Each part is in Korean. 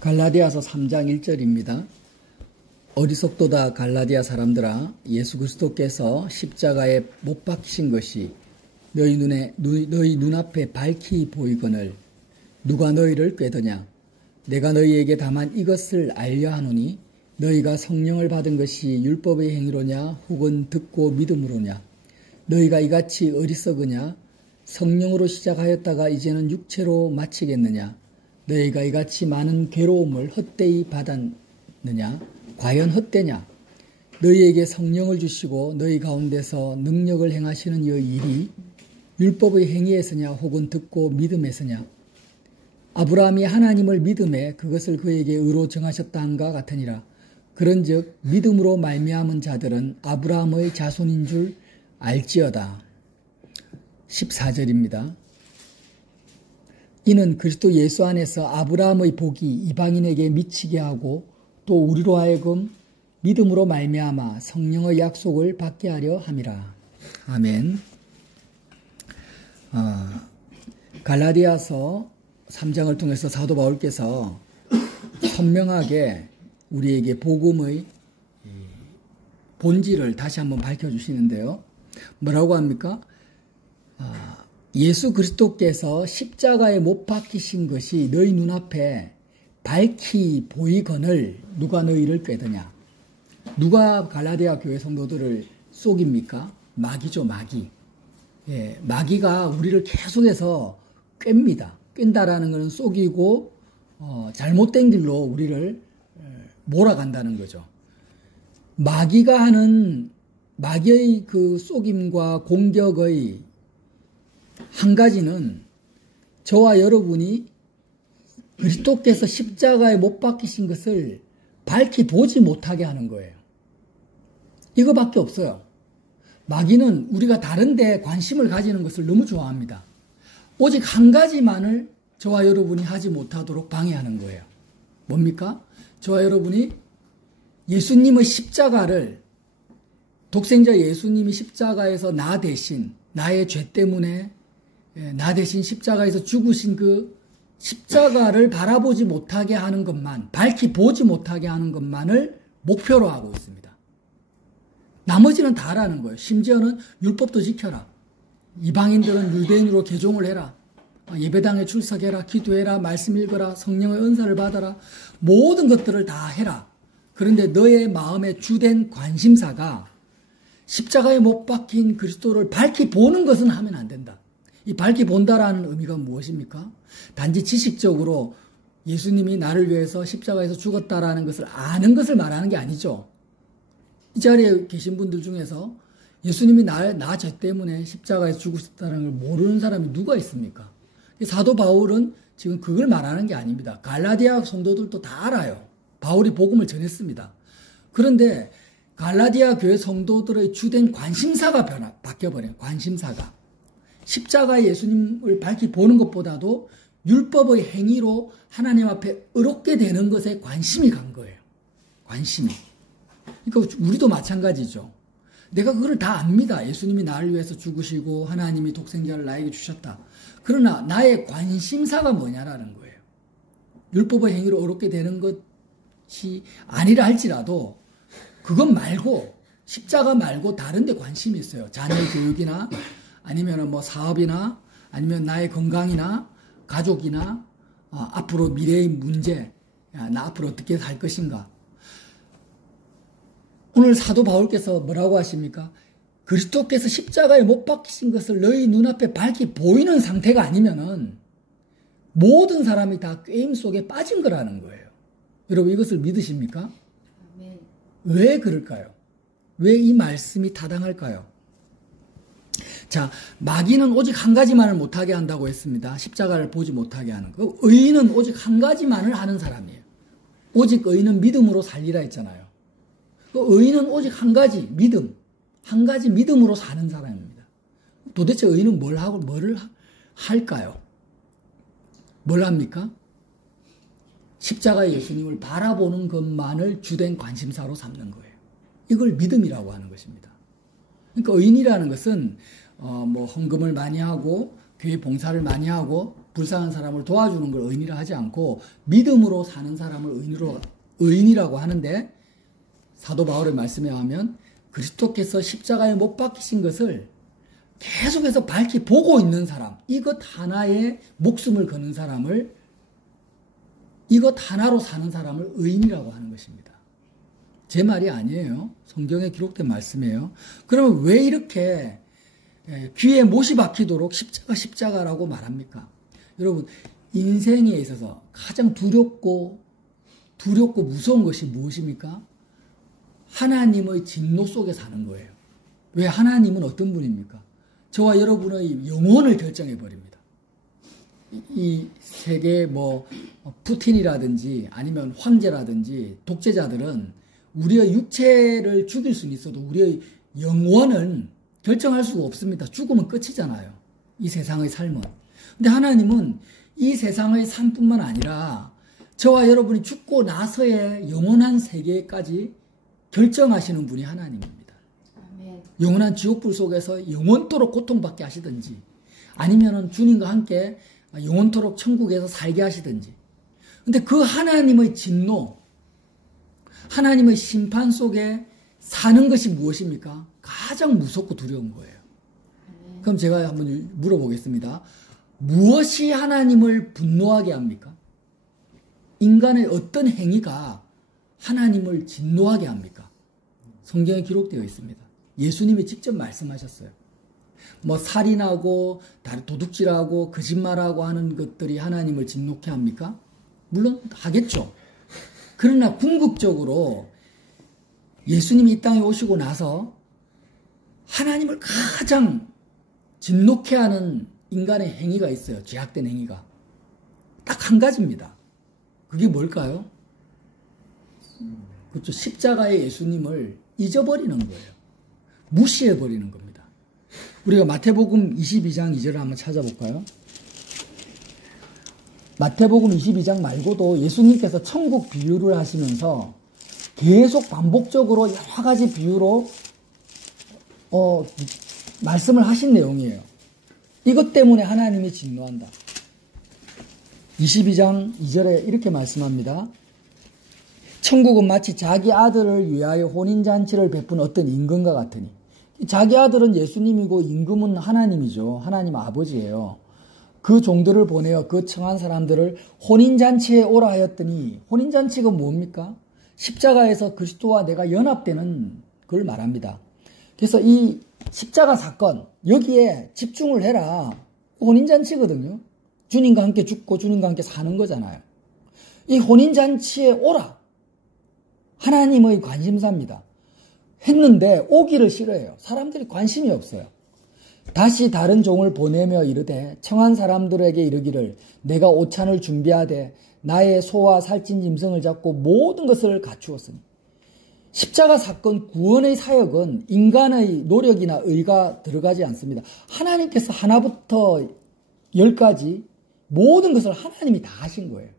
갈라디아서 3장 1절입니다. 어리석도다 갈라디아 사람들아, 예수 그리스도께서 십자가에 못 박히신 것이 너희 눈앞에 밝히 보이거늘 누가 너희를 꾀더냐. 내가 너희에게 다만 이것을 알려 하노니 너희가 성령을 받은 것이 율법의 행위로냐 혹은 듣고 믿음으로냐. 너희가 이같이 어리석으냐. 성령으로 시작하였다가 이제는 육체로 마치겠느냐. 너희가 이같이 많은 괴로움을 헛되이 받았느냐. 과연 헛되냐. 너희에게 성령을 주시고 너희 가운데서 능력을 행하시는 이 일이 율법의 행위에서냐 혹은 듣고 믿음에서냐. 아브라함이 하나님을 믿음에 그것을 그에게 의로 정하셨다 한가 같으니라. 그런즉 믿음으로 말미암은 자들은 아브라함의 자손인 줄 알지어다. 14절입니다. 이는 그리스도 예수 안에서 아브라함의 복이 이방인에게 미치게 하고 또 우리로 하여금 믿음으로 말미암아 성령의 약속을 받게 하려 함이라. 아멘. 갈라디아서 3장을 통해서 사도 바울께서 선명하게 우리에게 복음의 본질을 다시 한번 밝혀주시는데요. 뭐라고 합니까? 예수 그리스도께서 십자가에 못 박히신 것이 너희 눈앞에 밝히 보이거늘 누가 너희를 꾀더냐. 누가 갈라디아 교회 성도들을 속입니까? 마귀죠, 마귀. 예, 마귀가 우리를 계속해서 꿰입니다. 꿰다라는 것은 속이고 잘못된 길로 우리를 몰아간다는 거죠. 마귀가 하는 마귀의 그 속임과 공격의 한 가지는 저와 여러분이 그리스도께서 십자가에 못 박히신 것을 밝히 보지 못하게 하는 거예요. 이거밖에 없어요. 마귀는 우리가 다른 데 관심을 가지는 것을 너무 좋아합니다. 오직 한 가지만을 저와 여러분이 하지 못하도록 방해하는 거예요. 뭡니까? 저와 여러분이 예수님의 십자가를, 독생자 예수님이 십자가에서 나 대신, 나의 죄 때문에 나 대신 십자가에서 죽으신 그 십자가를 바라보지 못하게 하는 것만, 밝히 보지 못하게 하는 것만을 목표로 하고 있습니다. 나머지는 다 하라는 거예요. 심지어는 율법도 지켜라. 이방인들은 유대인으로 개종을 해라. 예배당에 출석해라. 기도해라. 말씀 읽어라. 성령의 은사를 받아라. 모든 것들을 다 해라. 그런데 너의 마음에 주된 관심사가 십자가에 못 박힌 그리스도를 밝히 보는 것은 하면 안 된다. 이 밝히 본다라는 의미가 무엇입니까? 단지 지식적으로 예수님이 나를 위해서 십자가에서 죽었다라는 것을 아는 것을 말하는 게 아니죠. 이 자리에 계신 분들 중에서 예수님이 나 죄 때문에 십자가에서 죽으셨다는 걸 모르는 사람이 누가 있습니까? 사도 바울은 지금 그걸 말하는 게 아닙니다. 갈라디아 성도들도 다 알아요. 바울이 복음을 전했습니다. 그런데 갈라디아 교회 성도들의 주된 관심사가 바뀌어버려요. 관심사가. 십자가의 예수님을 밝히 보는 것보다도 율법의 행위로 하나님 앞에 의롭게 되는 것에 관심이 간 거예요. 관심이. 그러니까 우리도 마찬가지죠. 내가 그걸 다 압니다. 예수님이 나를 위해서 죽으시고 하나님이 독생자를 나에게 주셨다. 그러나 나의 관심사가 뭐냐라는 거예요. 율법의 행위로 의롭게 되는 것이 아니라 할지라도 그것 말고, 십자가 말고 다른 데 관심이 있어요. 자녀 교육이나 아니면 뭐 사업이나 아니면 나의 건강이나 가족이나 앞으로 미래의 문제, 나 앞으로 어떻게 살 것인가. 오늘 사도 바울께서 뭐라고 하십니까? 그리스도께서 십자가에 못 박히신 것을 너희 눈앞에 밝히 보이는 상태가 아니면은 모든 사람이 다 꾀임 속에 빠진 거라는 거예요. 여러분 이것을 믿으십니까? 네. 왜 그럴까요? 왜 이 말씀이 타당할까요? 자, 마귀는 오직 한 가지만을 못하게 한다고 했습니다. 십자가를 보지 못하게 하는 거. 의인은 오직 한 가지만을 하는 사람이에요. 오직 의인은 믿음으로 살리라 했잖아요. 의인은 오직 한 가지, 믿음. 한 가지 믿음으로 사는 사람입니다. 도대체 의인은 뭐를 할까요? 뭘 합니까? 십자가의 예수님을 바라보는 것만을 주된 관심사로 삼는 거예요. 이걸 믿음이라고 하는 것입니다. 그러니까 의인이라는 것은 뭐 헌금을 많이 하고 교회 봉사를 많이 하고 불쌍한 사람을 도와주는 걸 의인이라 하지 않고 믿음으로 사는 사람을 의인이라고 하는데, 사도 바울의 말씀에 의하면 그리스도께서 십자가에 못 박히신 것을 계속해서 밝히 보고 있는 사람, 이것 하나에 목숨을 거는 사람을, 이것 하나로 사는 사람을 의인이라고 하는 것입니다. 제 말이 아니에요. 성경에 기록된 말씀이에요. 그러면 왜 이렇게 귀에 못이 박히도록 십자가라고 말합니까? 여러분, 인생에 있어서 가장 두렵고 무서운 것이 무엇입니까? 하나님의 진노 속에 사는 거예요. 왜? 하나님은 어떤 분입니까? 저와 여러분의 영혼을 결정해 버립니다. 이 세계 푸틴이라든지 아니면 황제라든지 독재자들은 우리의 육체를 죽일 수는 있어도 우리의 영혼은 결정할 수가 없습니다. 죽으면 끝이잖아요. 이 세상의 삶은. 근데 하나님은 이 세상의 삶뿐만 아니라 저와 여러분이 죽고 나서의 영원한 세계까지 결정하시는 분이 하나님입니다. 아멘. 영원한 지옥불 속에서 영원토록 고통받게 하시든지 아니면은 주님과 함께 영원토록 천국에서 살게 하시든지. 근데 그 하나님의 진노, 하나님의 심판 속에 사는 것이 무엇입니까? 가장 무섭고 두려운 거예요. 그럼 제가 한번 물어보겠습니다. 무엇이 하나님을 분노하게 합니까? 인간의 어떤 행위가 하나님을 진노하게 합니까? 성경에 기록되어 있습니다. 예수님이 직접 말씀하셨어요. 살인하고 도둑질하고 거짓말하고 하는 것들이 하나님을 진노케 합니까? 물론 하겠죠. 그러나 궁극적으로 예수님이 이 땅에 오시고 나서 하나님을 가장 진노케 하는 인간의 행위가 있어요. 죄악된 행위가. 딱 한 가지입니다. 그게 뭘까요? 그렇죠. 십자가의 예수님을 잊어버리는 거예요. 무시해버리는 겁니다. 우리가 마태복음 22장 2절을 한번 찾아볼까요? 마태복음 22장 말고도 예수님께서 천국 비유를 하시면서 계속 반복적으로 여러 가지 비유로 말씀을 하신 내용이에요. 이것 때문에 하나님이 진노한다. 22장 2절에 이렇게 말씀합니다. 천국은 마치 자기 아들을 위하여 혼인잔치를 베푼 어떤 임금과 같으니. 자기 아들은 예수님이고 임금은 하나님이죠. 하나님 아버지예요. 그 종들을 보내어 그 청한 사람들을 혼인잔치에 오라 하였더니, 혼인잔치가 뭡니까? 십자가에서 그리스도와 내가 연합되는 걸 말합니다. 그래서 이 십자가 사건, 여기에 집중을 해라. 혼인잔치거든요. 주님과 함께 죽고 주님과 함께 사는 거잖아요. 이 혼인잔치에 오라. 하나님의 관심사입니다. 했는데 오기를 싫어해요. 사람들이 관심이 없어요. 다시 다른 종을 보내며 이르되 청한 사람들에게 이르기를 내가 오찬을 준비하되 나의 소와 살찐 짐승을 잡고 모든 것을 갖추었으니. 십자가 사건 구원의 사역은 인간의 노력이나 의가 들어가지 않습니다. 하나님께서 하나부터 열까지 모든 것을 하나님이 다 하신 거예요.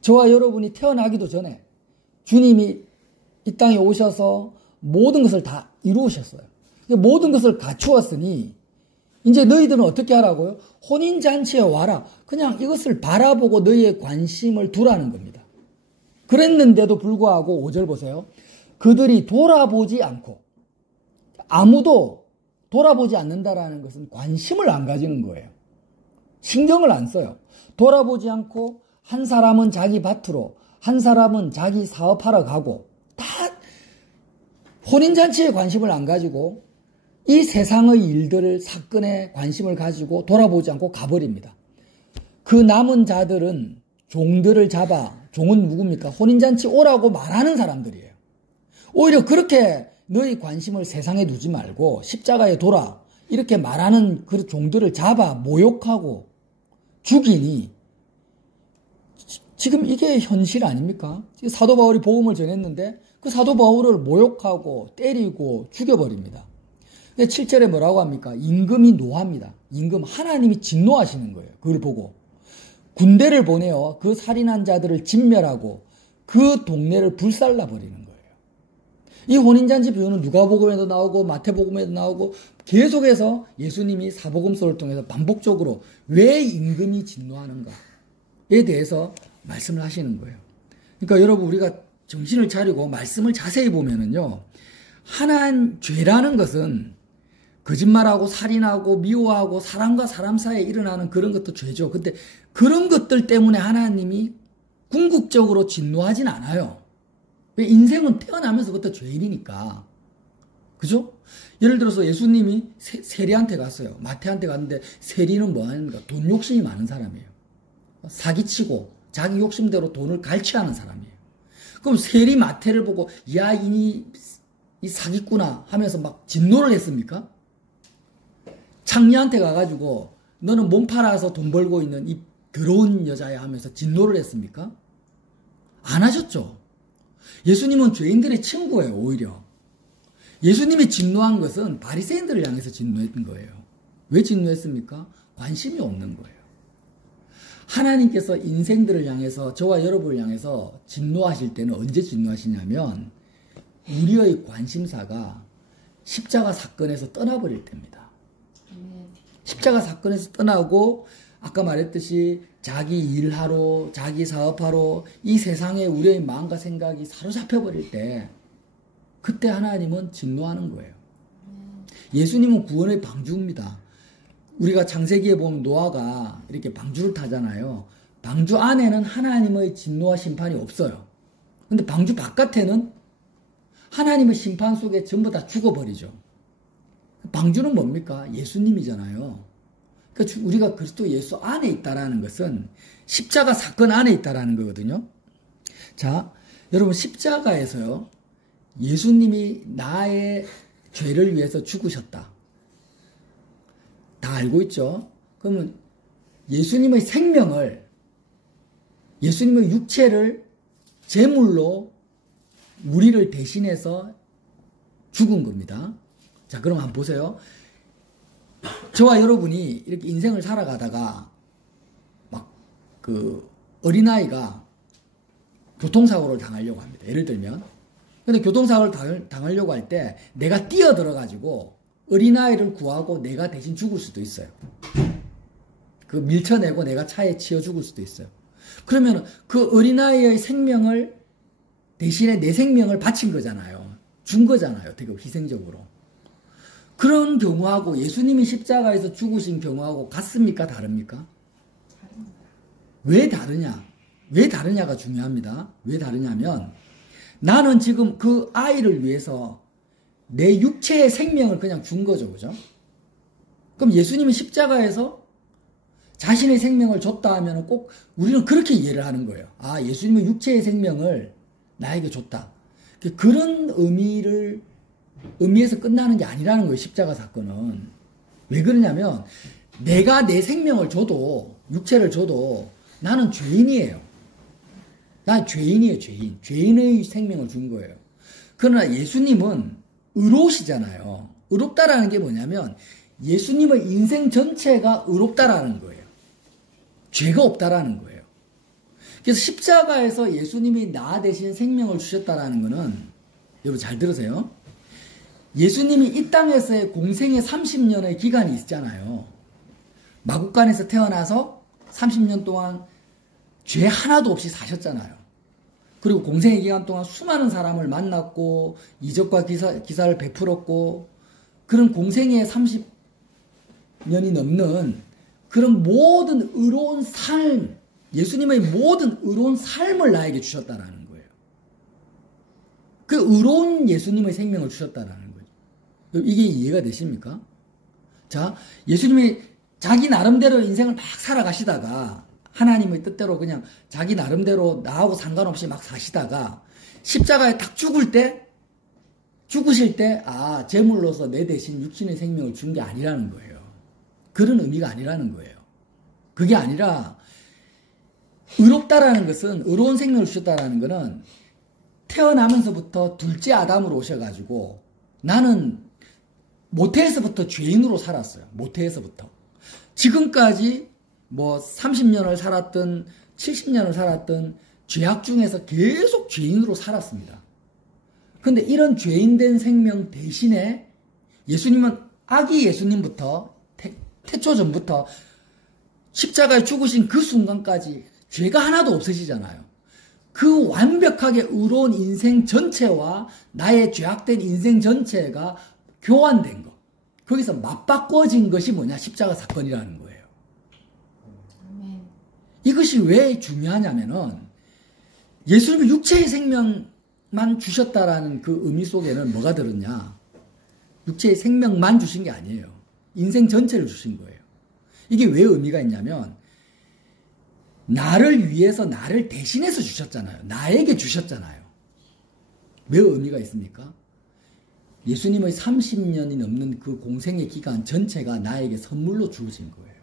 저와 여러분이 태어나기도 전에 주님이 이 땅에 오셔서 모든 것을 다 이루셨어요. 모든 것을 갖추었으니 이제 너희들은 어떻게 하라고요? 혼인잔치에 와라. 그냥 이것을 바라보고 너희의 관심을 두라는 겁니다. 그랬는데도 불구하고 5절 보세요. 그들이 돌아보지 않고, 아무도 돌아보지 않는다라는 것은 관심을 안 가지는 거예요. 신경을 안 써요. 돌아보지 않고 한 사람은 자기 밭으로, 한 사람은 자기 사업하러 가고, 다 혼인잔치에 관심을 안 가지고 이 세상의 일들을, 사건에 관심을 가지고 돌아보지 않고 가버립니다. 그 남은 자들은 종들을 잡아, 종은 누굽니까? 혼인잔치 오라고 말하는 사람들이에요. 오히려 그렇게 너희 관심을 세상에 두지 말고 십자가에 돌아, 이렇게 말하는 그 종들을 잡아 모욕하고 죽이니, 지금 이게 현실 아닙니까? 사도 바울이 복음을 전했는데 그 사도 바울을 모욕하고 때리고 죽여버립니다. 근데 7절에 뭐라고 합니까? 임금이 노합니다. 임금, 하나님이 진노하시는 거예요. 그걸 보고 군대를 보내어 그 살인한 자들을 진멸하고 그 동네를 불살라버리는 거예요. 이 혼인잔치 비유는 누가복음에도 나오고 마태복음에도 나오고 계속해서 예수님이 사복음서를 통해서 반복적으로 왜 임금이 진노하는가에 대해서 말씀을 하시는 거예요. 그러니까 여러분 우리가 정신을 차리고 말씀을 자세히 보면은요. 하나님 죄라는 것은 거짓말하고 살인하고 미워하고 사람과 사람 사이에 일어나는 그런 것도 죄죠. 근데 그런 것들 때문에 하나님이 궁극적으로 진노하진 않아요. 왜? 인생은 태어나면서부터 죄인이니까. 그죠? 예를 들어서 예수님이 세리한테 갔어요. 마태한테 갔는데 세리는 뭐 하는가? 돈 욕심이 많은 사람이에요. 사기치고 자기 욕심대로 돈을 갈취하는 사람이에요. 그럼 세리 마태를 보고 야, 이 사기꾼아 하면서 막 진노를 했습니까? 창녀한테 가가지고 너는 몸 팔아서 돈 벌고 있는 이 더러운 여자야 하면서 진노를 했습니까? 안 하셨죠. 예수님은 죄인들의 친구예요. 오히려 예수님이 진노한 것은 바리새인들을 향해서 진노했던 거예요. 왜 진노했습니까? 관심이 없는 거예요. 하나님께서 인생들을 향해서 저와 여러분을 향해서 진노하실 때는 언제 진노하시냐면 우리의 관심사가 십자가 사건에서 떠나버릴 때입니다. 십자가 사건에서 떠나고 아까 말했듯이 자기 일하러 자기 사업하러 이 세상에 우리의 마음과 생각이 사로잡혀버릴 때 그때 하나님은 진노하는 거예요. 예수님은 구원의 방주입니다. 우리가 창세기에 보면 노아가 이렇게 방주를 타잖아요. 방주 안에는 하나님의 진노와 심판이 없어요. 근데 방주 바깥에는 하나님의 심판 속에 전부 다 죽어버리죠. 방주는 뭡니까? 예수님이잖아요. 그러니까 우리가 그리스도 예수 안에 있다라는 것은 십자가 사건 안에 있다라는 거거든요. 자, 여러분 십자가에서요. 예수님이 나의 죄를 위해서 죽으셨다. 다 알고 있죠? 그러면 예수님의 생명을, 예수님의 육체를 제물로 우리를 대신해서 죽은 겁니다. 자, 그럼 한번 보세요. 저와 여러분이 이렇게 인생을 살아가다가 막 그 어린아이가 교통사고를 당하려고 합니다. 예를 들면. 근데 교통사고를 당하려고 할 때 내가 뛰어들어가지고 어린아이를 구하고 내가 대신 죽을 수도 있어요. 그 밀쳐내고 내가 차에 치여 죽을 수도 있어요. 그러면 그 어린아이의 생명을 대신에 내 생명을 바친 거잖아요. 준 거잖아요. 어떻게 희생적으로. 그런 경우하고 예수님이 십자가에서 죽으신 경우하고 같습니까? 다릅니까? 왜 다르냐? 왜 다르냐가 중요합니다. 왜 다르냐면 나는 지금 그 아이를 위해서 내 육체의 생명을 그냥 준 거죠. 그죠? 그럼 예수님이 십자가에서 자신의 생명을 줬다 하면 꼭 우리는 그렇게 이해를 하는 거예요. 아, 예수님은 육체의 생명을 나에게 줬다. 그런 의미에서 끝나는 게 아니라는 거예요. 십자가 사건은. 왜 그러냐면 내가 내 생명을 줘도 육체를 줘도 나는 죄인이에요. 난 죄인이에요. 죄인. 죄인의 생명을 준 거예요. 그러나 예수님은 의로우시잖아요. 의롭다라는 게 뭐냐면 예수님의 인생 전체가 의롭다라는 거예요. 죄가 없다라는 거예요. 그래서 십자가에서 예수님이 나 대신 생명을 주셨다라는 거는 여러분 잘 들으세요. 예수님이 이 땅에서의 공생의 30년의 기간이 있잖아요. 마국간에서 태어나서 30년 동안 죄 하나도 없이 사셨잖아요. 그리고 공생의 기간 동안 수많은 사람을 만났고 이적과 기사를 베풀었고 그런 공생의 30년이 넘는 그런 모든 의로운 삶, 예수님의 모든 의로운 삶을 나에게 주셨다라는 거예요. 그 의로운 예수님의 생명을 주셨다라는 거예요. 이게 이해가 되십니까? 자, 예수님이 자기 나름대로 인생을 막 살아가시다가 하나님의 뜻대로 그냥 자기 나름대로 나하고 상관없이 막 사시다가 십자가에 딱 죽으실 때, 아, 제물로서 내 대신 육신의 생명을 준 게 아니라는 거예요. 그런 의미가 아니라는 거예요. 그게 아니라, 의롭다라는 것은, 의로운 생명을 주셨다라는 것은 태어나면서부터 둘째 아담으로 오셔가지고 나는 모태에서부터 죄인으로 살았어요. 모태에서부터. 지금까지 뭐 30년을 살았든 70년을 살았든 죄악 중에서 계속 죄인으로 살았습니다. 근데 이런 죄인된 생명 대신에 예수님은 아기 예수님부터 태초 전부터 십자가에 죽으신 그 순간까지 죄가 하나도 없으시잖아요. 그 완벽하게 의로운 인생 전체와 나의 죄악된 인생 전체가 교환된 거. 거기서 맞바꿔진 것이 뭐냐? 십자가 사건이라는 거예요. 이것이 왜 중요하냐면은 예수님이 육체의 생명만 주셨다라는 그 의미 속에는 뭐가 들었냐? 육체의 생명만 주신 게 아니에요. 인생 전체를 주신 거예요. 이게 왜 의미가 있냐면 나를 위해서 나를 대신해서 주셨잖아요. 나에게 주셨잖아요. 왜 의미가 있습니까? 예수님의 30년이 넘는 그 공생의 기간 전체가 나에게 선물로 주어진 거예요.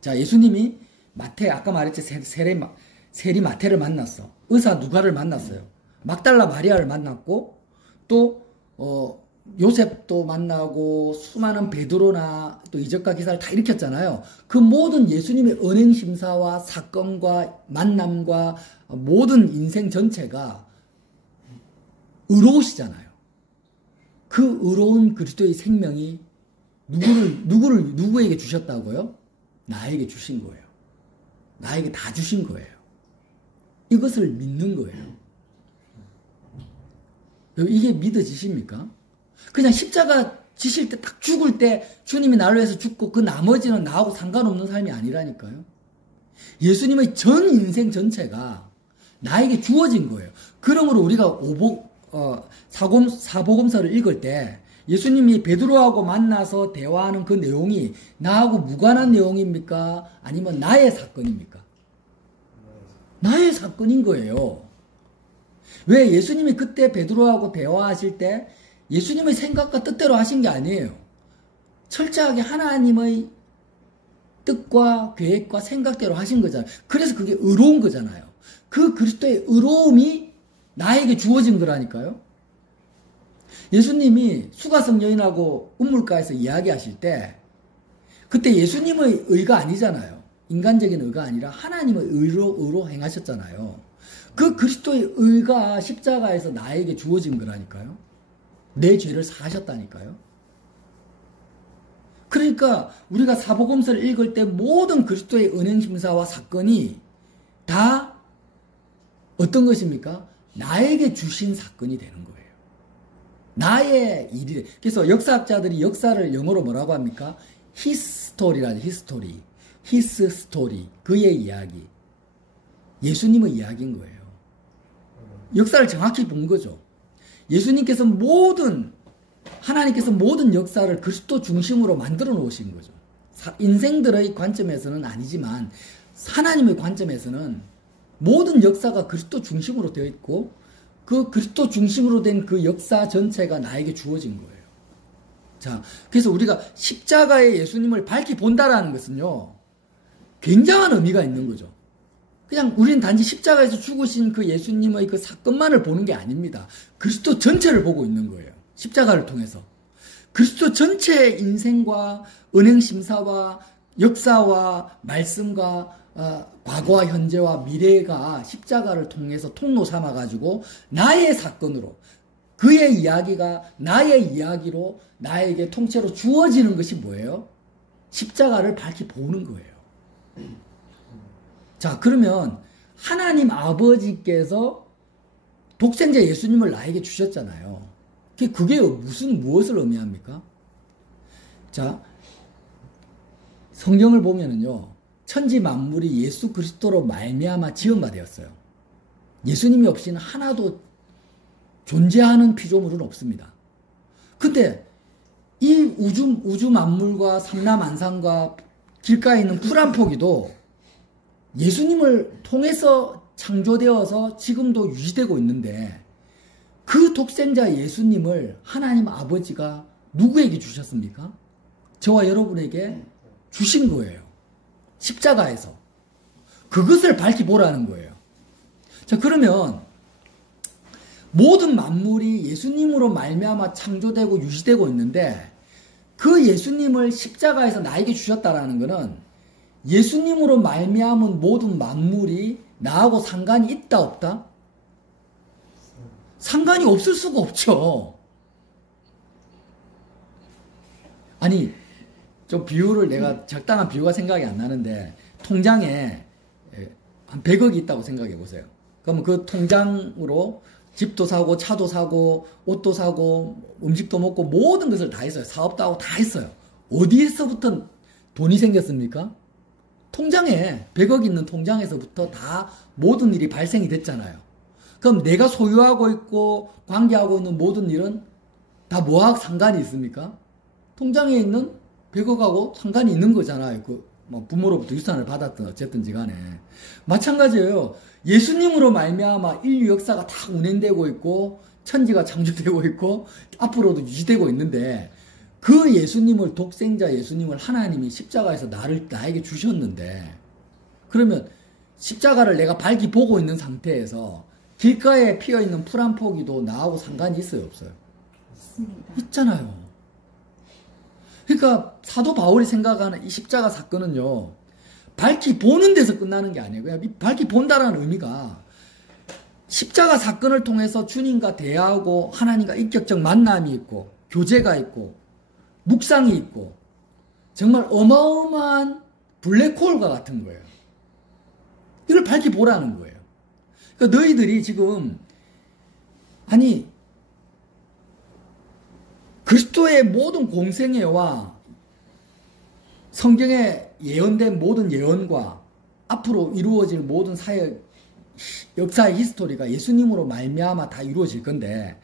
자, 예수님이 아까 말했지, 세리 마태를 만났어. 의사 누가를 만났어요. 막달라 마리아를 만났고, 또, 요셉도 만나고, 수많은 베드로나 또 이적과 기사를 다 일으켰잖아요. 그 모든 예수님의 언행심사와 사건과 만남과 모든 인생 전체가 의로우시잖아요. 그 의로운 그리스도의 생명이 누구에게 주셨다고요? 나에게 주신 거예요. 나에게 다 주신 거예요. 이것을 믿는 거예요. 이게 믿어지십니까? 그냥 십자가 지실 때 딱 죽을 때 주님이 나를 위해서 죽고 그 나머지는 나하고 상관없는 삶이 아니라니까요. 예수님의 전 인생 전체가 나에게 주어진 거예요. 그러므로 우리가 사복음서를 읽을 때 예수님이 베드로하고 만나서 대화하는 그 내용이 나하고 무관한 내용입니까? 아니면 나의 사건입니까? 나의 사건인 거예요. 왜 예수님이 그때 베드로하고 대화하실 때 예수님의 생각과 뜻대로 하신 게 아니에요. 철저하게 하나님의 뜻과 계획과 생각대로 하신 거잖아요. 그래서 그게 의로운 거잖아요. 그 그리스도의 의로움이 나에게 주어진 거라니까요. 예수님이 수가성 여인하고 우물가에서 이야기하실 때 그때 예수님의 의가 아니잖아요. 인간적인 의가 아니라 하나님의 의로 행하셨잖아요. 그 그리스도의 의가 십자가에서 나에게 주어진 거라니까요. 내 죄를 사하셨다니까요. 그러니까 우리가 사복음서를 읽을 때 모든 그리스도의 은행심사와 사건이 다 어떤 것입니까? 나에게 주신 사건이 되는 거예요. 나의 일이. 그래서 역사학자들이 역사를 영어로 뭐라고 합니까? 히스토리라는 히스토리. 히스 스토리. 그의 이야기. 예수님의 이야기인 거예요. 역사를 정확히 본 거죠. 예수님께서 하나님께서 모든 역사를 그리스도 중심으로 만들어 놓으신 거죠. 인생들의 관점에서는 아니지만 하나님의 관점에서는 모든 역사가 그리스도 중심으로 되어 있고 그 그리스도 중심으로 된 그 역사 전체가 나에게 주어진 거예요. 자, 그래서 우리가 십자가의 예수님을 밝히 본다라는 것은요, 굉장한 의미가 있는 거죠. 그냥 우리는 단지 십자가에서 죽으신 그 예수님의 그 사건만을 보는 게 아닙니다. 그리스도 전체를 보고 있는 거예요. 십자가를 통해서. 그리스도 전체의 인생과 은행심사와 역사와 말씀과 과거와 현재와 미래가 십자가를 통해서 통로 삼아가지고 나의 사건으로 그의 이야기가 나의 이야기로 나에게 통째로 주어지는 것이 뭐예요? 십자가를 밝히 보는 거예요. 자, 그러면 하나님 아버지께서 독생자 예수님을 나에게 주셨잖아요. 그게 무엇을 의미합니까? 자, 성경을 보면은요, 천지 만물이 예수 그리스도로 말미암아 지은 바 되었어요. 예수님이 없이는 하나도 존재하는 피조물은 없습니다. 근데 이 우주 만물과 삼라만상과 길가에 있는 풀 한 포기도 예수님을 통해서 창조되어서 지금도 유지되고 있는데 그 독생자 예수님을 하나님 아버지가 누구에게 주셨습니까? 저와 여러분에게 주신 거예요. 십자가에서. 그것을 밝히 보라는 거예요. 자, 그러면 모든 만물이 예수님으로 말미암아 창조되고 유지되고 있는데 그 예수님을 십자가에서 나에게 주셨다라는 것은 예수님으로 말미암은 모든 만물이 나하고 상관이 있다 없다? 상관이 없을 수가 없죠. 아니, 좀 비유를 내가 적당한 비유가 생각이 안 나는데 통장에 한 100억이 있다고 생각해 보세요. 그러면 그 통장으로 집도 사고 차도 사고 옷도 사고 음식도 먹고 모든 것을 다 했어요. 사업도 하고 다 했어요. 어디에서부터 돈이 생겼습니까? 통장에 100억 있는 통장에서부터 다 모든 일이 발생이 됐잖아요. 그럼 내가 소유하고 있고 관계하고 있는 모든 일은 다 뭐하고 상관이 있습니까? 통장에 있는 100억하고 상관이 있는 거잖아요. 뭐 부모로부터 유산을 받았든 어쨌든지 간에. 마찬가지예요. 예수님으로 말미암아 인류 역사가 다 운행되고 있고 천지가 창조되고 있고 앞으로도 유지되고 있는데 그 예수님을 독생자 예수님을 하나님이 십자가에서 나에게 주셨는데 그러면 십자가를 내가 밝히 보고 있는 상태에서 길가에 피어있는 풀 한 포기도 나하고 상관이 있어요 없어요? 있습니다. 있잖아요. 그러니까 사도 바울이 생각하는 이 십자가 사건은요 밝히 보는 데서 끝나는 게 아니에요. 그냥 밝히 본다라는 의미가 십자가 사건을 통해서 주님과 대화하고 하나님과 인격적 만남이 있고 교제가 있고 묵상이 있고 정말 어마어마한 블랙홀과 같은 거예요. 이걸 밝히 보라는 거예요. 그러니까 너희들이 지금 아니 그리스도의 모든 공생애와 성경에 예언된 모든 예언과 앞으로 이루어질 모든 사회 역사의 히스토리가 예수님으로 말미암아 다 이루어질 건데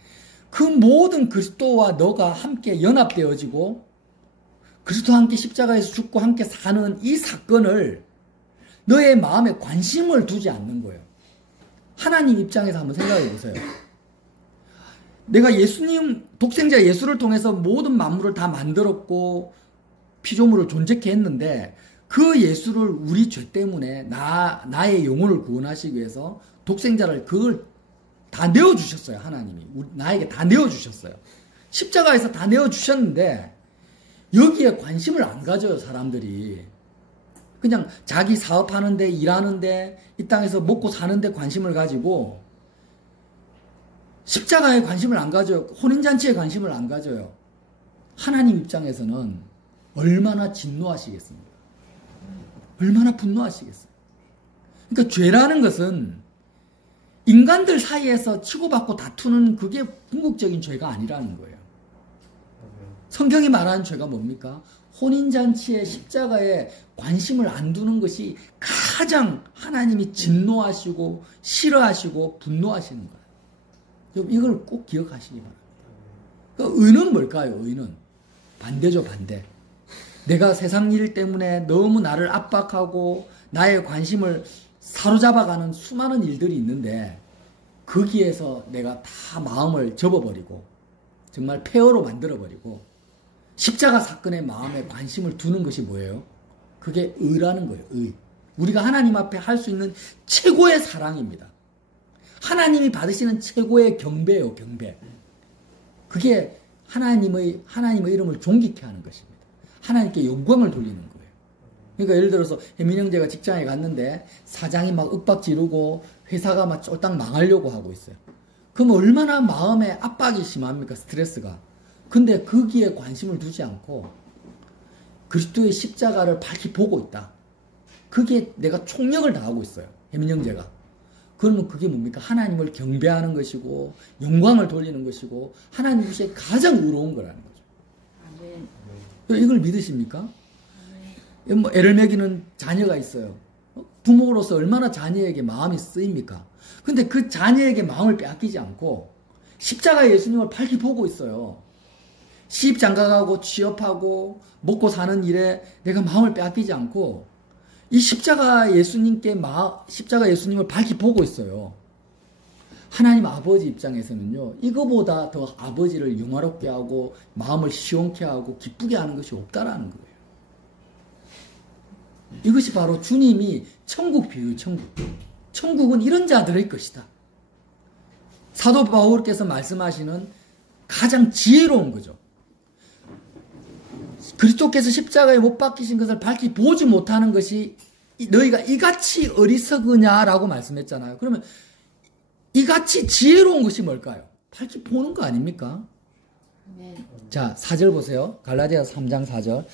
그 모든 그리스도와 너가 함께 연합되어지고 그리스도와 함께 십자가에서 죽고 함께 사는 이 사건을 너의 마음에 관심을 두지 않는 거예요. 하나님 입장에서 한번 생각해 보세요. 내가 예수님 독생자 예수를 통해서 모든 만물을 다 만들었고 피조물을 존재케 했는데 그 예수를 우리 죄 때문에 나의 영혼을 구원하시기 위해서 독생자를 그걸 다 내어주셨어요. 하나님이 나에게 다 내어주셨어요. 십자가에서 다 내어주셨는데 여기에 관심을 안 가져요. 사람들이 그냥 자기 사업하는데 일하는데 이 땅에서 먹고 사는데 관심을 가지고 십자가에 관심을 안 가져요. 혼인잔치에 관심을 안 가져요. 하나님 입장에서는 얼마나 진노하시겠습니까? 얼마나 분노하시겠어요? 그러니까 죄라는 것은 인간들 사이에서 치고받고 다투는 그게 궁극적인 죄가 아니라는 거예요. 성경이 말하는 죄가 뭡니까? 혼인잔치의 십자가에 관심을 안 두는 것이 가장 하나님이 진노하시고 싫어하시고 분노하시는 거예요. 이걸 꼭 기억하시기 바랍니다. 그러니까 의는 뭘까요? 의는 반대죠. 반대. 내가 세상 일 때문에 너무 나를 압박하고 나의 관심을 사로잡아가는 수많은 일들이 있는데 거기에서 내가 다 마음을 접어버리고 정말 폐허로 만들어버리고 십자가 사건의 마음에 관심을 두는 것이 뭐예요? 그게 의라는 거예요. 의. 우리가 하나님 앞에 할 수 있는 최고의 사랑입니다. 하나님이 받으시는 최고의 경배예요. 경배. 그게 하나님의 이름을 존귀케 하는 것입니다. 하나님께 영광을 돌리는 거예요. 그러니까 예를 들어서 혜민 형제가 직장에 갔는데 사장이 막 윽박 지르고 회사가 막 쫄딱 망하려고 하고 있어요. 그럼 얼마나 마음에 압박이 심합니까? 스트레스가. 근데 거기에 관심을 두지 않고 그리스도의 십자가를 밝히 보고 있다. 그게 내가 총력을 다하고 있어요. 혜민 형제가. 그러면 그게 뭡니까? 하나님을 경배하는 것이고 영광을 돌리는 것이고 하나님 것이 가장 의로운 거라는 거죠. 아멘. 이걸 믿으십니까? 아멘. 뭐 애를 먹이는 자녀가 있어요. 부모로서 얼마나 자녀에게 마음이 쓰입니까? 근데 그 자녀에게 마음을 빼앗기지 않고 십자가 예수님을 밝히 보고 있어요. 시집 장가가고 취업하고 먹고 사는 일에 내가 마음을 빼앗기지 않고 이 십자가 예수님을 밝히 보고 있어요. 하나님 아버지 입장에서는요, 이거보다 더 아버지를 영화롭게 하고 마음을 시원케 하고 기쁘게 하는 것이 없다라는 거예요. 이것이 바로 주님이 천국 비유, 천국. 천국은 이런 자들의 것이다. 사도 바울께서 말씀하시는 가장 지혜로운 거죠. 그리스도께서 십자가에 못 박히신 것을 밝히 보지 못하는 것이 너희가 이같이 어리석으냐라고 말씀했잖아요. 그러면 이같이 지혜로운 것이 뭘까요? 밝히 보는 거 아닙니까? 네. 자, 4절 보세요. 갈라디아서 3장 4절.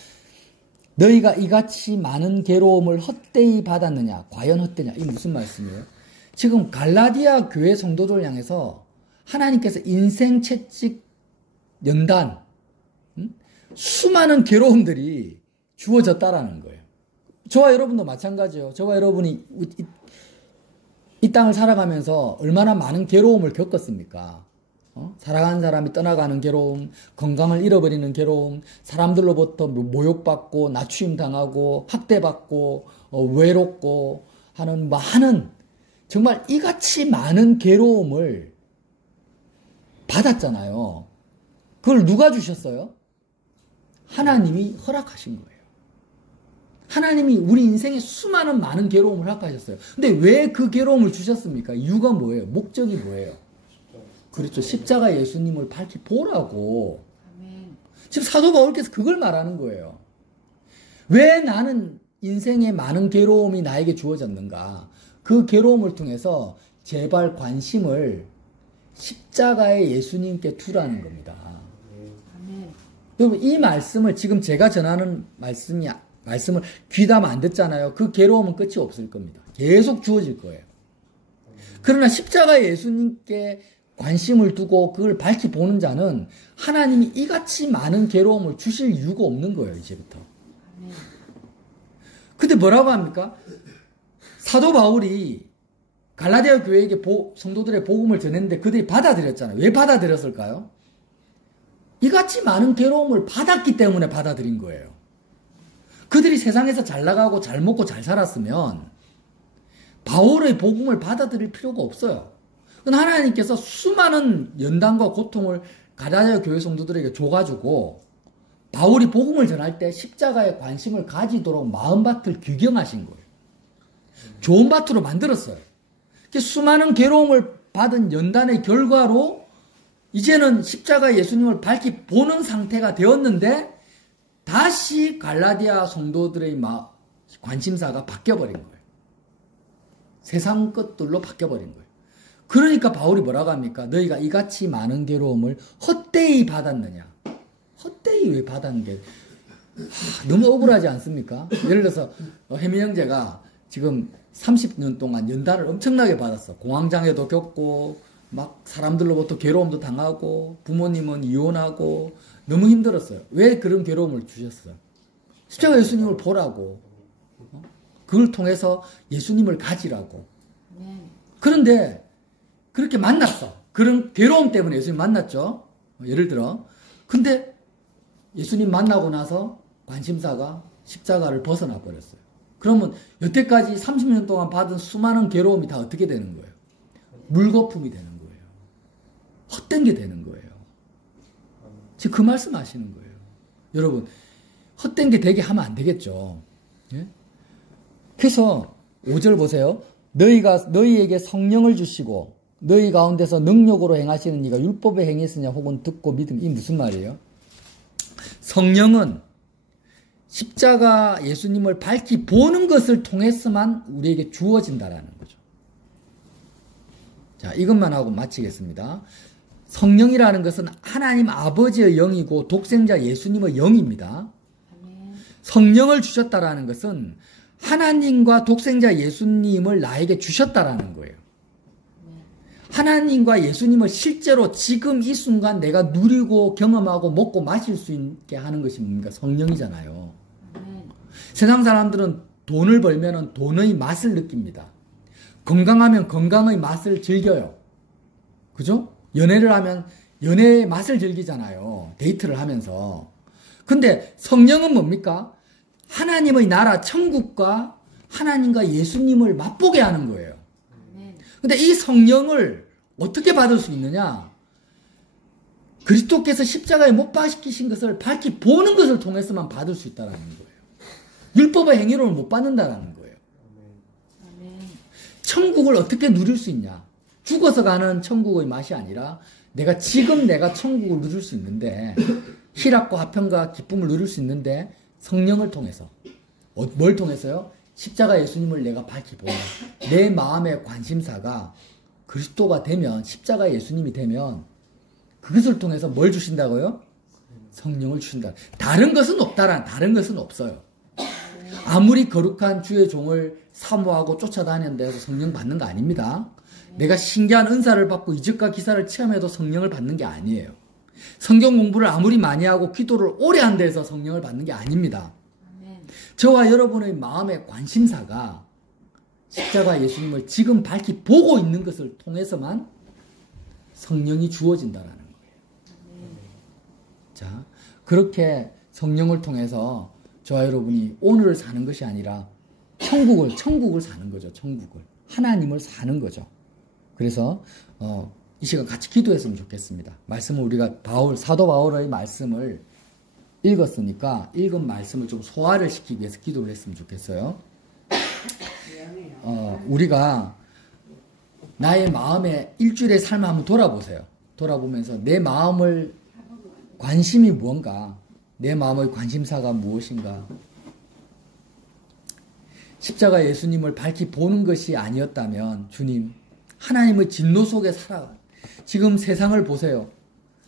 너희가 이같이 많은 괴로움을 헛되이 받았느냐? 과연 헛되냐? 이게 무슨 말씀이에요? 지금 갈라디아 교회 성도들 향해서 하나님께서 인생 채찍 연단, 수많은 괴로움들이 주어졌다라는 거예요. 저와 여러분도 마찬가지예요. 저와 여러분이 이 땅을 살아가면서 얼마나 많은 괴로움을 겪었습니까? 사랑하는 사람이 떠나가는 괴로움, 건강을 잃어버리는 괴로움, 사람들로부터 모욕받고 낮추임당하고 학대받고 외롭고 하는 많은, 정말 이같이 많은 괴로움을 받았잖아요. 그걸 누가 주셨어요? 하나님이 허락하신 거예요. 하나님이 우리 인생에 수많은 많은 괴로움을 허락하셨어요. 근데 왜 그 괴로움을 주셨습니까? 이유가 뭐예요? 목적이 뭐예요? 그렇죠. 십자가 예수님을 밝히 보라고. 아멘. 지금 사도 바울께서 그걸 말하는 거예요. 왜 나는 인생에 많은 괴로움이 나에게 주어졌는가? 그 괴로움을 통해서 제발 관심을 십자가의 예수님께 두라는 겁니다. 아멘. 여러분, 이 말씀을 지금 제가 전하는 말씀을 귀담아 안 듣잖아요. 그 괴로움은 끝이 없을 겁니다. 계속 주어질 거예요. 그러나 십자가의 예수님께 관심을 두고 그걸 밝히 보는 자는 하나님이 이같이 많은 괴로움을 주실 이유가 없는 거예요, 이제부터. 근데 뭐라고 합니까? 사도 바울이 갈라디아 교회에게 성도들의 복음을 전했는데 그들이 받아들였잖아요. 왜 받아들였을까요? 이같이 많은 괴로움을 받았기 때문에 받아들인 거예요. 그들이 세상에서 잘 나가고 잘 먹고 잘 살았으면 바울의 복음을 받아들일 필요가 없어요. 하나님께서 수많은 연단과 고통을 갈라디아 교회 성도들에게 줘가지고 바울이 복음을 전할 때 십자가에 관심을 가지도록 마음밭을 규경하신 거예요. 좋은 밭으로 만들었어요. 수많은 괴로움을 받은 연단의 결과로 이제는 십자가 예수님을 밝히 보는 상태가 되었는데 다시 갈라디아 성도들의 관심사가 바뀌어버린 거예요. 세상 것들로 바뀌어버린 거예요. 그러니까 바울이 뭐라고 합니까? 너희가 이같이 많은 괴로움을 헛되이 받았느냐? 헛되이 왜 받았는 게 너무 억울하지 않습니까? 예를 들어서 혜미 형제가 지금 30년 동안 연단을 엄청나게 받았어. 공황장애도 겪고 막 사람들로부터 괴로움도 당하고 부모님은 이혼하고 너무 힘들었어요. 왜 그런 괴로움을 주셨어요? 십자가 예수님을 보라고. 그걸 통해서 예수님을 가지라고. 그런데 그렇게 만났어. 그런 괴로움 때문에 예수님 만났죠. 예를 들어. 근데 예수님 만나고 나서 관심사가 십자가를 벗어나 버렸어요. 그러면 여태까지 30년 동안 받은 수많은 괴로움이 다 어떻게 되는 거예요? 물거품이 되는 거예요. 헛된 게 되는 거예요. 지금 그 말씀 하시는 거예요. 여러분, 헛된 게 되게 하면 안 되겠죠. 예? 그래서 5절 보세요. 너희에게 성령을 주시고 너희 가운데서 능력으로 행하시는 이가 율법에 행했으냐 혹은 듣고 믿음. 이 무슨 말이에요? 성령은 십자가 예수님을 밝히 보는 것을 통해서만 우리에게 주어진다라는 거죠. 자, 이것만 하고 마치겠습니다. 성령이라는 것은 하나님 아버지의 영이고 독생자 예수님의 영입니다. 성령을 주셨다라는 것은 하나님과 독생자 예수님을 나에게 주셨다라는 거예요. 하나님과 예수님을 실제로 지금 이 순간 내가 누리고 경험하고 먹고 마실 수 있게 하는 것이 뭡니까? 성령이잖아요. 세상 사람들은 돈을 벌면 돈의 맛을 느낍니다. 건강하면 건강의 맛을 즐겨요. 그죠? 연애를 하면 연애의 맛을 즐기잖아요. 데이트를 하면서. 근데 성령은 뭡니까? 하나님의 나라 천국과 하나님과 예수님을 맛보게 하는 거예요. 근데 이 성령을 어떻게 받을 수 있느냐? 그리스도께서 십자가에 못 박히신 것을 밝히 보는 것을 통해서만 받을 수 있다는 거예요. 율법의 행위로는 못 받는다는 거예요. 천국을 어떻게 누릴 수 있냐? 죽어서 가는 천국의 맛이 아니라 지금 내가 천국을 누릴 수 있는데 희락과 화평과 기쁨을 누릴 수 있는데 성령을 통해서. 뭘 통해서요? 십자가 예수님을 내가 밝히 보라. 내 마음의 관심사가 그리스도가 되면, 십자가 예수님이 되면 그것을 통해서 뭘 주신다고요? 성령을 주신다. 다른 것은 없다란, 다른 것은 없어요. 아무리 거룩한 주의 종을 사모하고 쫓아다니는데 성령 받는 거 아닙니다. 내가 신기한 은사를 받고 이적과 기사를 체험해도 성령을 받는 게 아니에요. 성경 공부를 아무리 많이 하고 기도를 오래 한 데서 성령을 받는 게 아닙니다. 저와 여러분의 마음의 관심사가 십자가 예수님을 지금 밝히 보고 있는 것을 통해서만 성령이 주어진다라는 거예요. 자, 그렇게 성령을 통해서 저와 여러분이 오늘을 사는 것이 아니라 천국을 사는 거죠. 천국을. 하나님을 사는 거죠. 그래서 이 시간 같이 기도했으면 좋겠습니다. 말씀을 우리가 사도 바울의 말씀을 읽었으니까 읽은 말씀을 좀 소화를 시키기 위해서 기도를 했으면 좋겠어요. 우리가 나의 마음의 일주일의 삶을 한번 돌아보세요. 돌아보면서 내 마음을 관심이 무언가, 내 마음의 관심사가 무엇인가. 십자가 예수님을 밝히 보는 것이 아니었다면 주님, 하나님의 진노 속에 살아. 지금 세상을 보세요.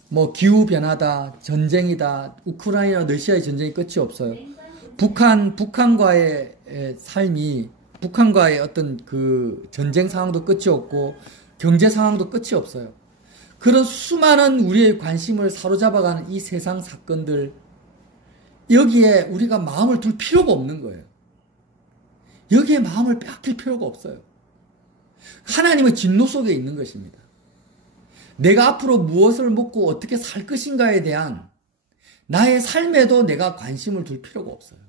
뭐 기후변화다, 전쟁이다, 우크라이나 러시아의 전쟁이 끝이 없어요. 북한과의 삶이, 북한과의 어떤 그 전쟁 상황도 끝이 없고 경제 상황도 끝이 없어요. 그런 수많은 우리의 관심을 사로잡아가는 이 세상 사건들, 여기에 우리가 마음을 둘 필요가 없는 거예요. 여기에 마음을 빼앗길 필요가 없어요. 하나님의 진노 속에 있는 것입니다. 내가 앞으로 무엇을 먹고 어떻게 살 것인가에 대한 나의 삶에도 내가 관심을 둘 필요가 없어요.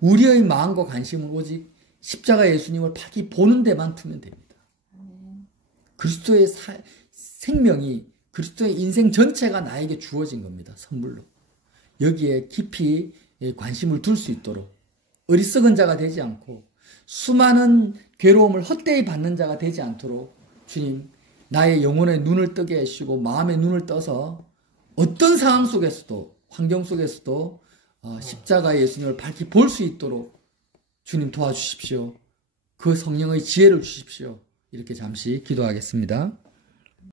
우리의 마음과 관심은 오직 십자가 예수님을 밝히 보는 데만 두면 됩니다. 그리스도의 생명이, 그리스도의 인생 전체가 나에게 주어진 겁니다. 선물로. 여기에 깊이 관심을 둘 수 있도록 어리석은 자가 되지 않고 수많은 괴로움을 헛되이 받는 자가 되지 않도록 주님, 나의 영혼의 눈을 뜨게 하시고 마음의 눈을 떠서 어떤 상황 속에서도, 환경 속에서도 십자가 예수님을 밝히 볼 수 있도록 주님 도와주십시오. 그 성령의 지혜를 주십시오. 이렇게 잠시 기도하겠습니다.